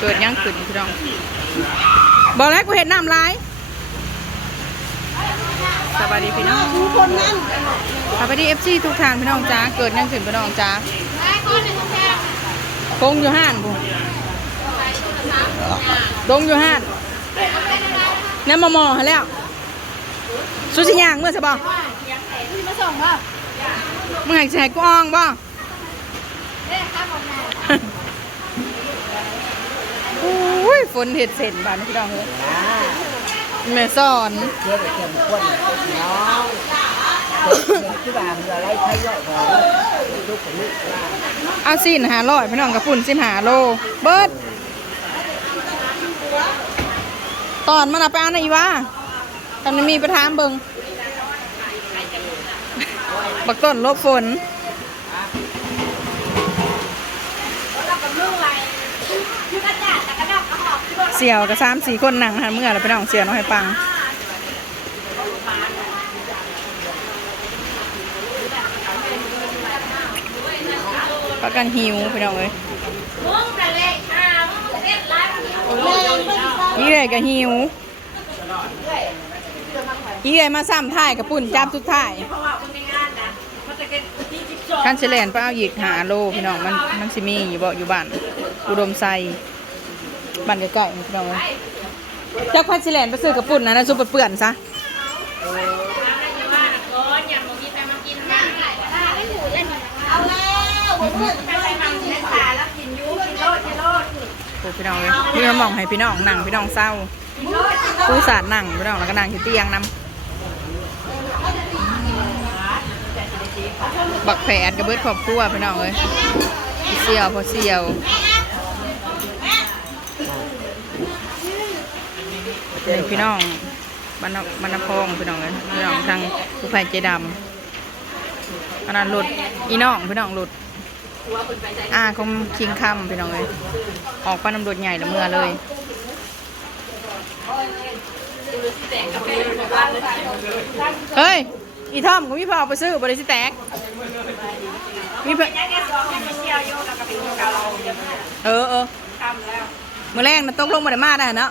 เกิดยังขึ้นพี่น้องบอกแล้วกูเห็นน้ำลายสวัสดีพี่น้องทุกคนนั้นสวัสดีเอฟซีทุกทางพี่น้องจ้าเกิดยังขึ้นพี่น้องจ้าคงอยู่ห้านบุดงอยู่ห้านนั่นมอมอให้แล้วสุสิยางเมื่อสบอมึงให้ใส่กูอ่องบ่ เอ๊ะข้ามของนาย อุ้ยฝนเห็ดเส้นบานพี่น้องเฮ้ยแม่สอนเชื่อเชื่อมันควรน้องที่บ้านอะไรใช้ย่อยของลูกของลูกเอาสินหาร้อยพี่น้องกับปุ่นสินหาโล เบิดตอนมันเอาไปเอาไหนอีวะทำไมมีประทามเบิงบักต้นลบฝน เสี่ยวกับสามสี่คนนั่งหันเมื่อแล้วไปน้องเสี่ยวน้องให้ปังประกันหิวพี่น้องเอ้ยยี่เลยกับหิวยี่เลยมาซ้ำท่ายกับปุ่นจับทุกท่ายคันเฉลนไปเอาหยิกหาโลพี่น้องมันมันสิมีอยู่บ่อยู่บ้านอุดมไซ บ้านใกล้ๆนี่พี่น้องเอ้ยจ้าคันเฉลนไปซื้อกับปุ่นนะนะซุปเปื่อนซะเอาแล้วเพื่นไปไปมังในขาแล้วกินยูกินโลดกินโลดโอ้พี่น้องเลยนี่เขามองให้พี่น้องนั่งพี่น้องเศร้าผู้สาดนั่งพี่น้องแล้วก็นั่งอยู่เตียงน้ำบักแผดกับเบิดครอบครัวพี่น้องเลยเสี่ยวพอเสี่ยว นี่พี่น้องบรรบรรณพงพี่น้องเลยพี่น้องทางผู้ภัยใจดำอันนั้นหลุดอีน้องพี่น้องหลุดอ่าคมคิงคำพี่น้องเลยออกปานน้ำรดใหญ่ละเมื่อเลยเฮ้ยอีทอมก็มีพอเอาไปซื้อบริสแตกมีเพเออเออเมื่อแรกน่ะตกลงมาได้มาได้เนาะ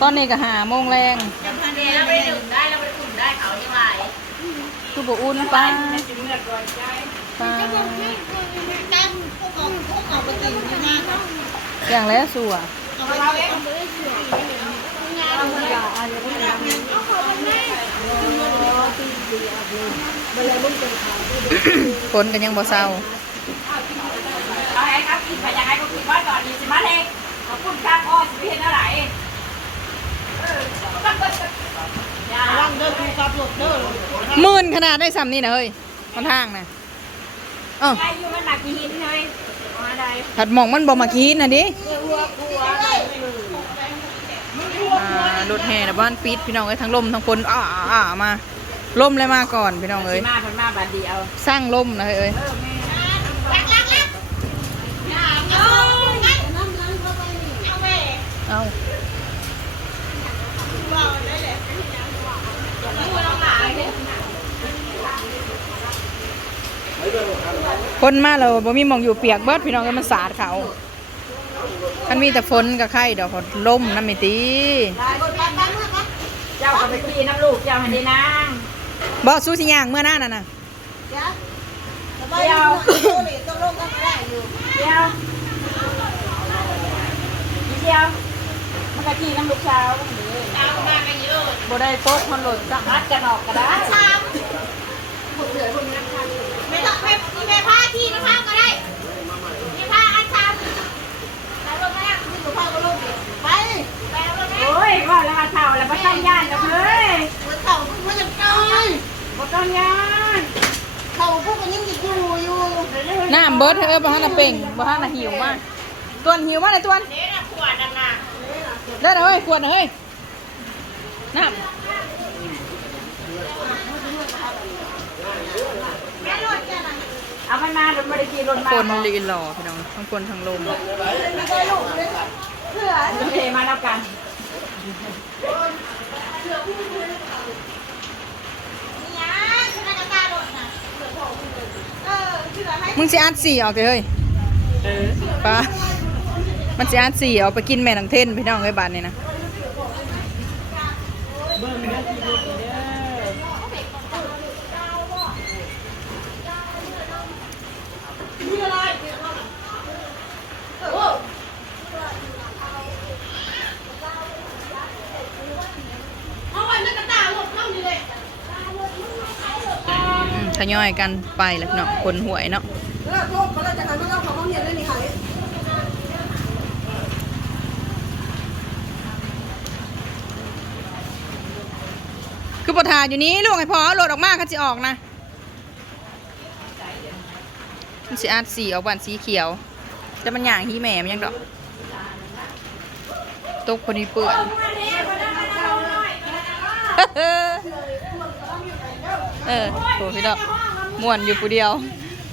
ตอนนี้ก็หาโมงแรงคือบ่อุ่นป้าป้าอย่างแล้วสัวคนกันยังบ่เศร้าเอาให้ครับกินไปยังไงก็กินว่าก่อนดีสิมาเลยขอบคุณข้างอ้อสิเห็นอะไรเอออย่า ร่างเดินดูกับหลบเด้อหมื่นขนาดได้ซ้ำนี่นะเฮ้ยมันทางนะเออใครอยู่มันหนักกี่หินเลยมาได้ผัดหมองมันบ่มาคิดนะดิอ่ารถแห่นะบ้านปิดพี่น้องเอ้ยทั้งลมทั้งฝนอ้าอ้ามาลมเลยมาก่อนพี่น้องเอ้ยมาคนมาบาดเดียวสร้างลมนะเฮ้ยเอ้ย ลักลักลักเอาน้ำน้ำเข้าไปนี่เอาแม่ เอา คนมาเราบ่มีหมองอยู่เปียกเบิดพี่น้องเอ้ยมันสาดเขาคันมีแต่ฝนกับไข่ดอกฝนลมน้ำไม่ตีเจ้าก็ไปขี่น้ำลูกเจ้าหันดีนางบ่สู้สิย่างเมื่อหน้านั่นน่ะเดี๋ยวสบายดีต้องลงกันได้อยู่เดียวเดียวมันก็ขี่น้ำลูกเช้าเช้ามากันเยอะบ่ได้โต๊ะมันหล่นจ้ะมัดกันออกก็ได้ไม่ต้องไม่ไม่ผ้าที่ไม่ผ้าก็ได้ไม่ผ้าอันชามแล้วลงมาแล้วคุณผ้าก็ลงไปไปเอาลงมาโอ้ยว่าแล้วมาเท่าแล้วมาตั้งย่านกับเฮ้ยมันเข่าเพิ่งจะตายมาตั้งย่านเข่าพวกมันยังอยู่อยู่น้ำเบิดเออบ่ฮั่นน่ะเป่งบ่ฮั่นน่ะหิวมากตวนหิวมาเลยตวนนี่นะขวดนั่นน่ะได้เลยเฮ้ยขวดน่ะเฮ้ยน้ เอามันมาโดนบริกีรถำมาคนลีหล่อพี่น้องทั้งคนทั้งลมโอเคมาแล้วกันเนี่ยคือนักตาโดดนะเออเชื่อให้มึงสิอัดสี่ออกเถอะเฮ้ยป้ามันสิอัดสี่เอาไปกินแม่นังเทนพี่น้องเอ้ยบานนี่นะ เอาไว้นักตาโดดเข้านี่เลย อืมท ยอยกันไปแล้วเนาะคนหวยเนาะแล้วโทษมาแล้วจากนั้นก็ต้องขอห้องเย็นได้นี่ค่ะคือปทาอยู่นี้ลูกไอ้พอโหลดออกมาเขาจะออกนะมันสิอัดสีออกบานสีเขียว แต่มันอย่างฮีแหม่มันยังดอกตกพอดีเปื่อน เออโหพี่ดอกม่วนอยู่ผู้เดียว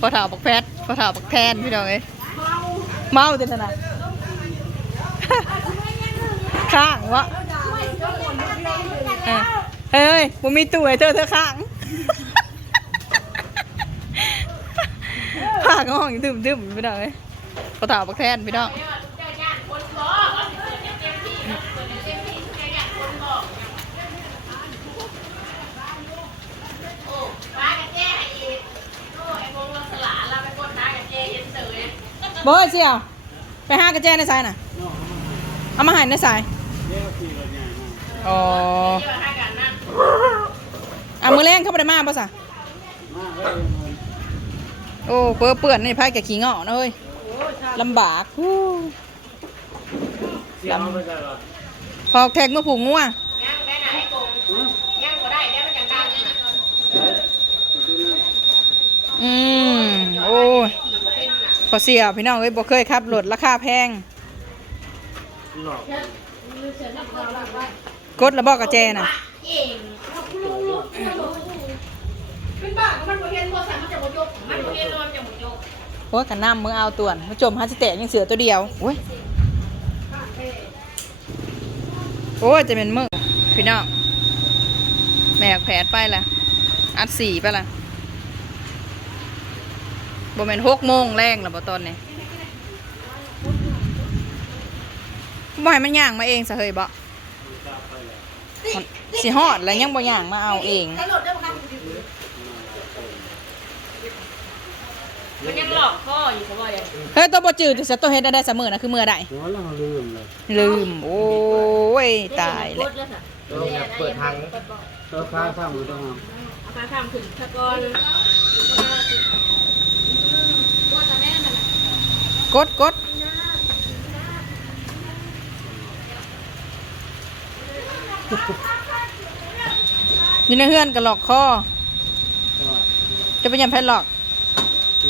พอถาบักแพทพอถาบักแทนพี่ดอกเอ้ยเมาเต็มขนาดข้างวะเอ้ยผมมีตู้ให้เธอเธอข้างผ้าก็ห้องอยู่ดึมๆพี่ดอกเอ้ยพอถาบักแทนพี่ดอก บ่เฮ้ยเสี่ยวไปห้ากระแจในสายน่ะเอามาใหายในสายอ๋อเอะให้กันนะเอามือแรงเข้าไปได้มากป่ะสะโอ้เปื้อเปื่อนนี่พายแกขี้เงาะนะเฮ้ยลำบากฮู้ลำพอแทกมาผูกงัวอืมโอ้ย พอเสียพี่น้องเอ้ยบ่เคยขับรถราคาแพงกดแล้วบอกกับแจน่ะเจน่ะโอ้ยกันน้ำมือเอาต่วนมาจมฮัสแตกยังเสือตัวเดียวโอ้ยโอ้ยจะเป็นมือพี่น้องแม่แผดไปละอัดสี่ไปละ บ่แม่นหกโมงแรงแล้วบ่ตอนนี้บ่ให้มันย่างมาเองซะเฮ้ยบ่มันสิฮอดแล้วยังบ่ย่างมาเอาเองใช้รถได้บ่ครับมันยังหลอกข้ออยู่เขาบอกอย่างเฮ้ยตัวบ่จืดแต่ซะตัวเฮ็ดได้ได้เสมอนะคือมือได้หัวเราลืมเลยลืมโอ้ยตายเลยเราอยากเปิดทางเราค้าข้ามมือต้องเอามาทำขึ้นตะกอน กดกดอยู่ในเฮือนก็หลอกคอ จะไปยังแพทหลอก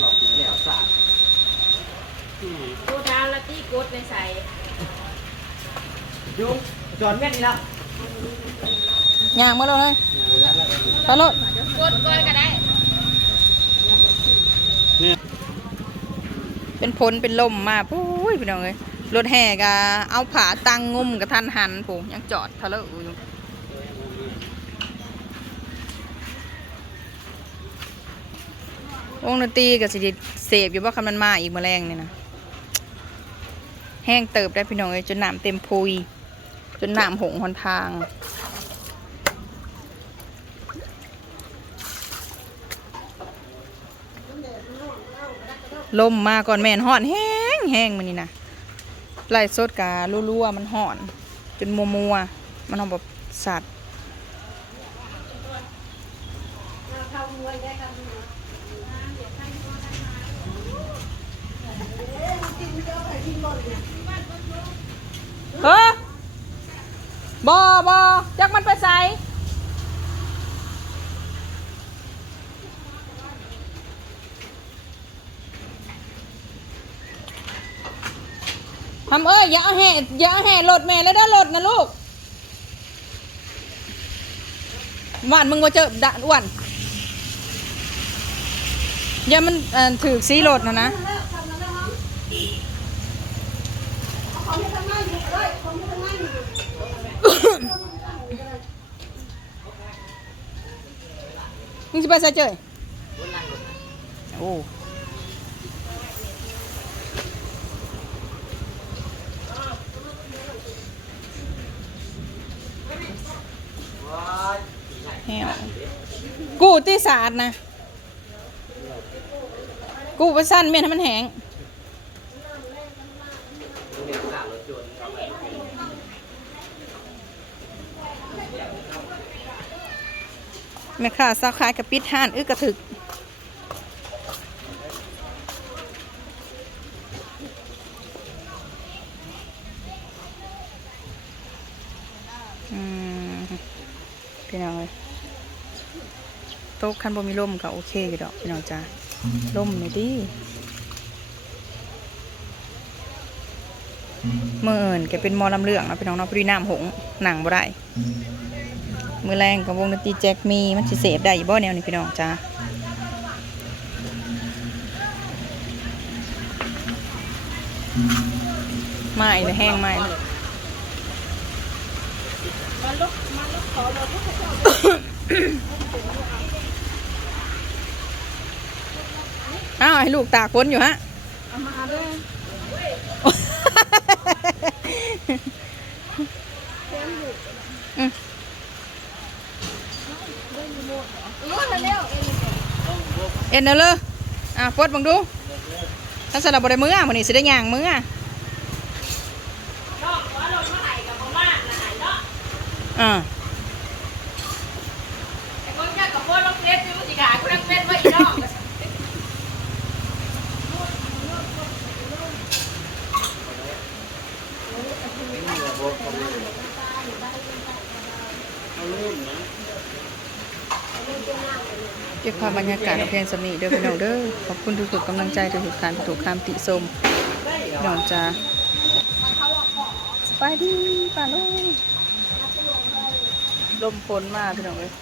หลอกแหลวสาดกูทานละที่กดในใส่ยุงจอนแม่นี่แล้วย่างมาเลยเฮ้ยไปรถกดก้อยก็ได้ เป็นผลเป็นลมมาปุ้ยพี่น้องเลยรถแห่กะเอาผาตังงุมกับทันหันผมยังจอดทะเลาะอยู่วงดนตรีกับสิเสพอยู่ว่าคำนั้นมาอีกมาแมลงเนี่ยนะแห้งเติบได้พี่น้องเลยจนหน้ำเต็มพุย จนหน้ำหงหนทาง ลมมาก่อนแม่นห่อนแห้งแห้งมันนี่นะไล่สดการั่วๆมันห่อน จนมัวมัวๆมันเอาแบบสัตว์เฮ้อบอบอจักมันไปใส่ ทำเอ้ยอย่าเอาแห่อย่าเอาแห่รถแม่แล้วได้รถนะลูกหวานมึงว่าเจอด่านอ้วนอย่ามันเอ่อถือสีรถนะนะนอยู่เลยของที่ทำงานอยู่มึงจะไปใส่เจยโอ้แหวกู ที่สะอาดนะ กูไปสั้นเมียนให้มันแห้งแม่ค่ะสาวขายกับปิดห้านอึกกระถึก อืมพี่น้องเลยโต๊ะคันบ่มีลมก็โอเคอยู่ดอกพี่น้องจ้าลมไม่ดีเมื่อเอินแกเป็นมอลำเรื่องนะพี่น้องเนาะพอดีน้ำหงหนังบ่ได้มือแรงกับวงดนตรีแจ็คมีมันสิเสพได้อยู่บ่แนวนี้พี่น้องจ้าไม่เลยแห้งไม่เลยอ้าวให้ลูกตากฝนอยู่ฮะเอามาด้วยอืมรู้แล้วเร็วเอ็นเนอร์เลยอะปลดบังดูถ้าสลับบได้มืออะมันนี่สิได้ย่างมืออะนอกว่ารถเมื่อไหร่กับประมาณไหนเนาะ อ่า ไอ้คนแก่กับพวกรถเล็กอยู่สิขาคุณนักเป็นไว้อีนอก เก็บภาพบรรยากาศเพียงสมนีเด้อพี่น้องเด้อขอบคุณทุกๆกำลังใจทุกๆการถูกคำติชมพี่น้องจ้าสบายดีป่าลูกลมฝนมากพี่น้องเลย